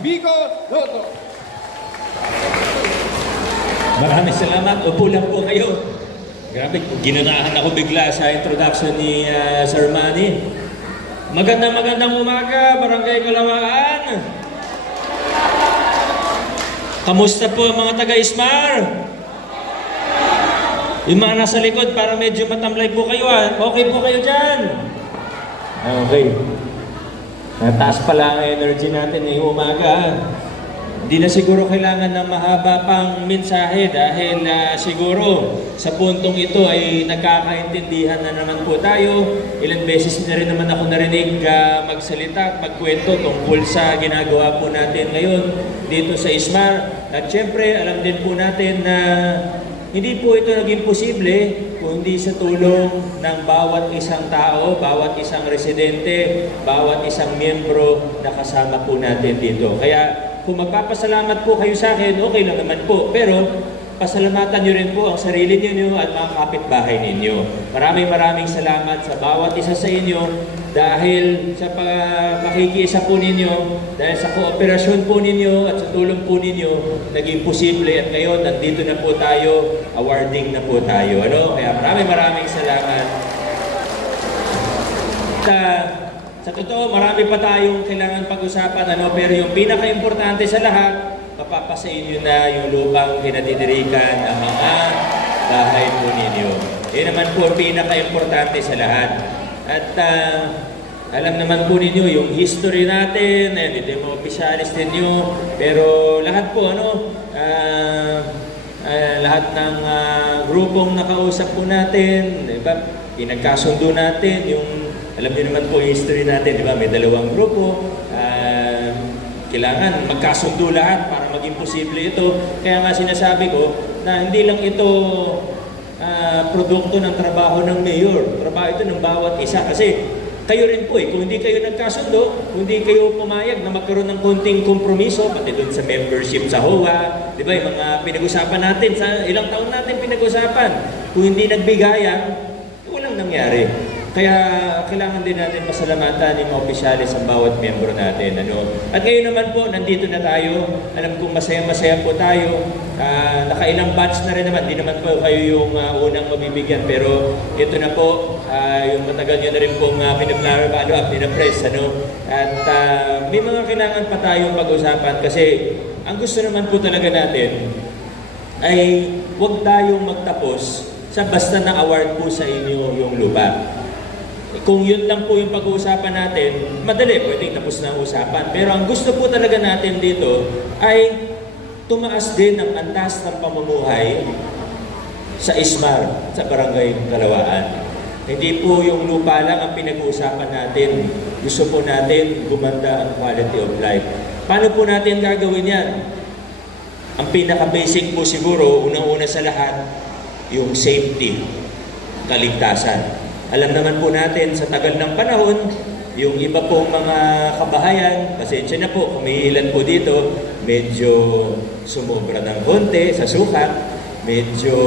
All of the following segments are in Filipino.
Vico Lotto. Maraming salamat. Upo lang po kayo. Grabe, ginanahan ako bigla sa introduction ni Sir Manny. Magandang umaga, Barangay Kalawaan. Kamusta po ang mga taga-Ismar? Yung mga nasa likod, para medyo matamlay po kayo. Okay po kayo dyan? Okay. Nataas pala ang energy natin ngayong umaga. Hindi na siguro kailangan ng mahaba pang mensahe dahil siguro sa puntong ito ay nagkakaintindihan na naman po tayo. Ilang beses na rin naman ako narinig magsalita at magkwento tungkol sa ginagawa po natin ngayon dito sa Ismar. At syempre, alam din po natin na hindi po ito naging posible kundi sa tulong ng bawat isang tao, bawat isang residente, bawat isang miyembro na kasama po natin dito. Kaya kung magpapasalamat po kayo sa akin, okay lang naman po. Pero pasalamatan nyo rin po ang sarili ninyo at mga kapitbahay ninyo. Maraming salamat sa bawat isa sa inyo dahil sa pakikiisa po ninyo, dahil sa kooperasyon po ninyo at sa tulong po ninyo, naging posible at ngayon nandito na po tayo, awarding na po tayo. Kaya maraming salamat. Sa totoo, marami pa tayong kailangan pag-usapan, pero yung pinaka-importante sa lahat, mapapasa inyo na yung lupang kinatitirikan ng mga bahay po ninyo. Yan naman po ang pinaka-importante sa lahat. At alam naman po ninyo yung history natin, ito yung mga opisyalis ninyo, pero lahat po, lahat ng grupong nakausap po natin, diba? Pinagkasundo natin yung, alam niyo naman po yung history natin, di ba? May dalawang grupo. Kailangan magkasundo lahat para maging posible ito. Kaya nga sinasabi ko na hindi lang ito produkto ng trabaho ng mayor. Trabaho ito ng bawat isa. Kasi kayo rin po kung hindi kayo nagkasundo, kung hindi kayo pumayag na magkaroon ng konting kompromiso, pati doon sa membership sa HOA, di ba? Yung mga pinag-usapan natin, sa ilang taon natin pinag-usapan. Kung hindi nagbigayan, walang nangyari. Kaya kailangan din natin pasalamatan yung mga opisyalis ang bawat miyembro natin. At ngayon naman po, nandito na tayo. Alam kong masaya po tayo. Nakailang batch na rin naman. Di naman po kayo yung unang mabibigyan. Pero ito na po, yung matagal nyo na rin pong pinapress. At may mga kailangan pa tayong pag-usapan kasi ang gusto naman po talaga natin ay huwag tayong magtapos sa basta na award po sa inyo yung lupa. Kung yun lang po yung pag-uusapan natin, madali, pwedeng tapos na ang usapan. Pero ang gusto po talaga natin dito ay tumaas din ang antas ng pamumuhay sa Ismar, sa Barangay Kalawaan. Hindi po yung lupa lang ang pinag-uusapan natin. Gusto po natin gumanda ang quality of life. Paano po natin gagawin yan? Ang pinaka-basic po siguro, unang-una sa lahat, yung safety, kaligtasan. Alam naman po natin sa tagal ng panahon, yung iba pong mga kabahayan, pasensya na po, kumiilan po dito, medyo sumobra ng konti sa sukat, medyo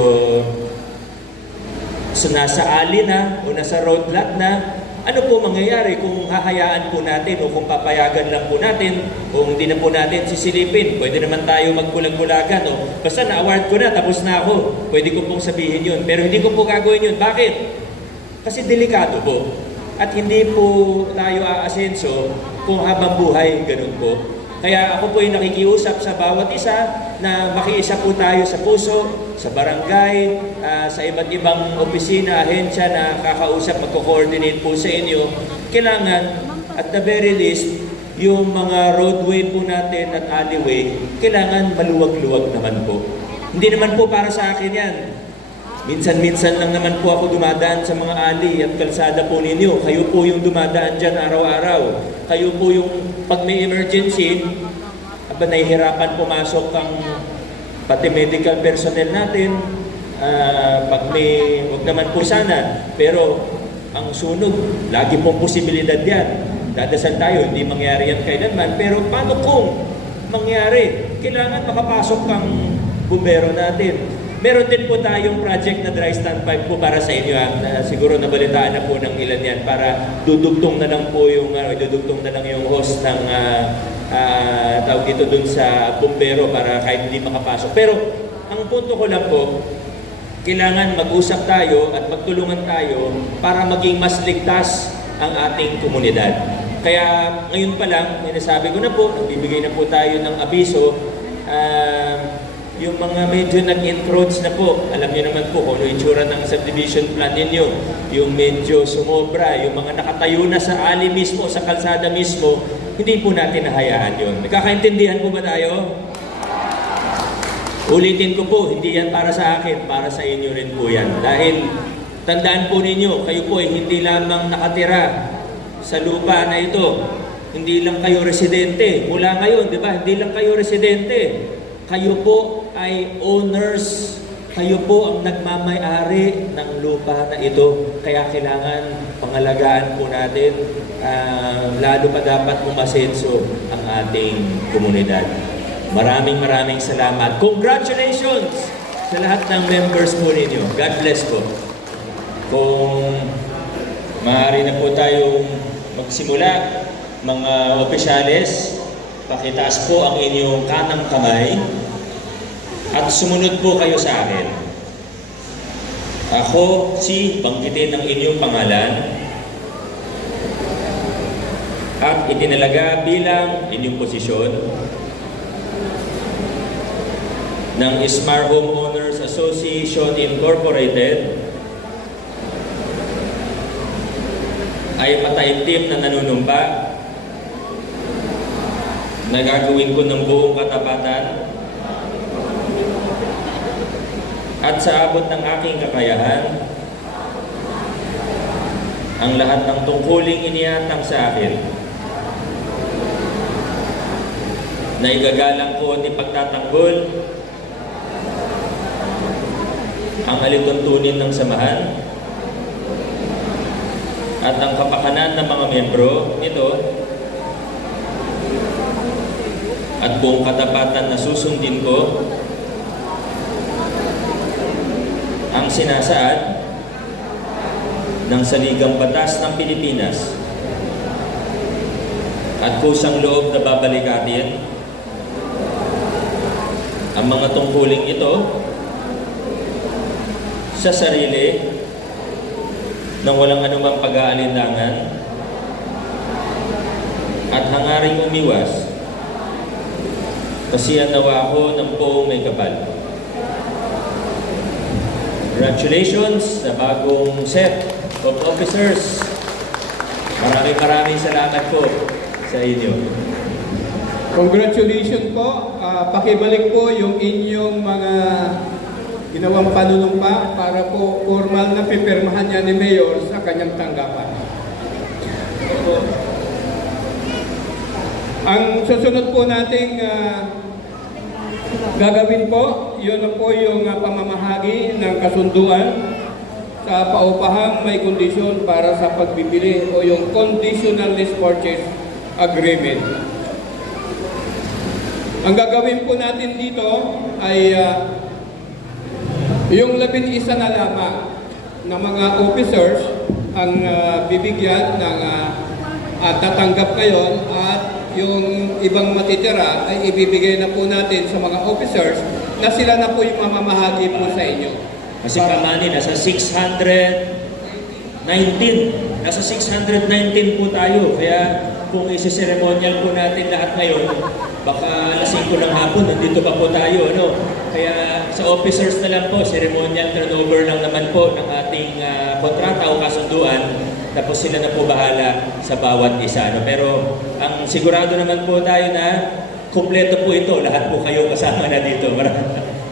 nasa ali na o nasa roadblock na. Ano po mangyayari kung hahayaan po natin o kung papayagan lang po natin o hindi na po natin sisilipin? Pwede naman tayo magbulag-bulagan basta na-award ko na, tapos na ako. Pwede ko pong sabihin yun. Pero hindi ko po gagawin yun. Bakit? Kasi delikado po. At hindi po tayo aasenso kung habang buhay ganun po. Kaya ako po yung nakikiusap sa bawat isa na makiisa po tayo sa puso, sa barangay, sa iba't ibang opisina, ahensya na kakausap, magko-coordinate po sa inyo. Kailangan, at the very least, yung mga roadway po natin at alleyway, kailangan maluwag-luwag naman po. Hindi naman po para sa akin yan. Minsan-minsan lang naman po ako dumadaan sa mga alley at kalsada po ninyo. Kayo po yung dumadaan dyan araw-araw. Kayo po yung pag may emergency, nahihirapan pumasok ang pati medical personnel natin. Pag may, huwag naman po sana. Pero ang sunod, lagi pong posibilidad yan. Dadasal tayo, hindi mangyari yan kailanman. Pero paano kung mangyari? Kailangan makapasok ang bumbero natin. Meron din po tayong project na dry stand pipe po para sa inyo. Siguro nabalitaan na po ng ilan yan para dudugtong na lang po yung, dudugtong na lang yung hose ng tawag dito dun sa bumbero para kahit hindi makapasok. Pero ang punto ko lang po, kailangan mag-usap tayo at magtulungan tayo para maging mas ligtas ang ating komunidad. Kaya ngayon pa lang, may nasabi ko na po, nagbibigay na po tayo ng abiso, yung mga medyo nag-encroach na po, alam niyo naman po kung ano itsura ng subdivision plan ninyo, yung medyo sumobra, yung mga nakatayo na sa ali mismo, sa kalsada mismo, hindi po natin nahayaan yun. Nakakaintindihan po ba tayo? Ulitin ko po, hindi yan para sa akin, para sa inyo rin po yan. Dahil tandaan po ninyo, kayo po ay hindi lamang nakatira sa lupa na ito. Hindi lang kayo residente. Mula ngayon, di ba? Hindi lang kayo residente. Kayo po ay owners. Kayo po ang nagmamay-ari ng lupa na ito. Kaya kailangan pangalagaan po natin. Lalo pa dapat umasenso ang ating komunidad. Maraming salamat. Congratulations sa lahat ng members po ninyo. God bless po. Kung maaari na po tayong magsimula, mga opisyales, pakitaas po ang inyong kanang kamay at sumunod po kayo sa akin. Ako banggitin ang inyong pangalan at itinalaga bilang inyong posisyon ng Smart Homeowners Association Incorporated ay mataimtim na nanunumpa na gagawin ko ng buong katapatan at sa abot ng aking kakayahan ang lahat ng tungkuling iniatang sa akin na igagalang ko ni pagtatanggol ang alituntunin ng samahan at ang kapakanan ng mga membro nito at buong katapatan na susundin ko ang sinasaad ng Saligang Batas ng Pilipinas at kusang loob na babalikatin ang mga tungkuling ito sa sarili nang walang anumang pag-aalinlangan at hangaring umiwas kasi nawa ako ng poong may kapal. Congratulations sa bagong set of officers. Maraming salamat po sa inyo. Congratulations po. Pakibalik po yung inyong mga ginawang panunumpa para po formal na pipirmahan niya ni Mayor sa kanyang tanggapan. Ang susunod po nating gagawin po, yun na po yung pamamahagi ng kasunduan sa paupahang may kondisyon para sa pagbibili o yung conditional lease purchase agreement. Ang gagawin po natin dito ay yung 11 na lamang ng mga officers ang bibigyan ng tatanggap ngayon at yung ibang matitira ay ibibigay na po natin sa mga officers na sila na po yung mamamahagi po sa inyo. Kasi kamani, nasa 619 po tayo. Kaya kung isi-ceremonial po natin lahat ngayon, baka alas 5 ng hapon, nandito pa po tayo. Ano? Kaya sa officers na lang po, ceremonial turnover lang naman po ng ating kontrata o kasunduan. Tapos sila na po bahala sa bawat isa. No? Pero ang sigurado naman po tayo na kumpleto po ito. Lahat po kayo kasama na dito.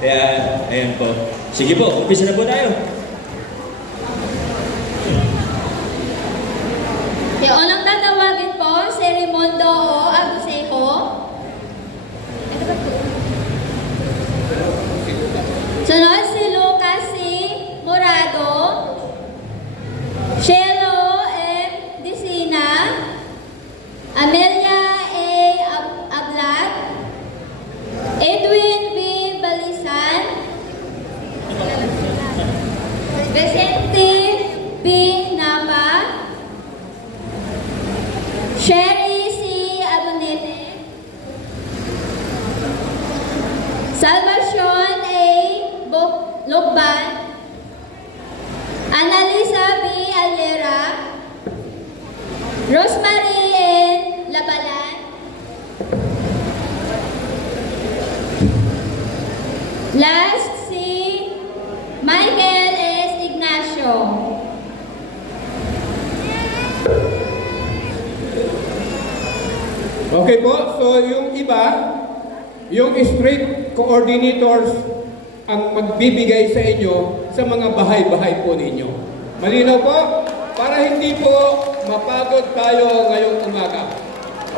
Kaya, ayan po. Sige po, umpisa na po tayo. Yung unang tatawagin po, si Raimundo O. Abusejo. Sunod si Lucas C. Morado. Shelo M. Disina. Amelia A. Ablat. Edwin B. Balisan. Lugban, Annalisa B. Alera, Rosemary N. Labalan, last si Michael S. Ignacio. Okay po, so yung iba, yung street coordinators ang magbibigay sa inyo sa mga bahay-bahay po ninyo. Malinaw po? Para hindi po mapagod tayo ngayong umaga.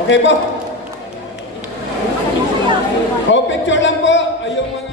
Okay po? O, picture lang po. Yung mga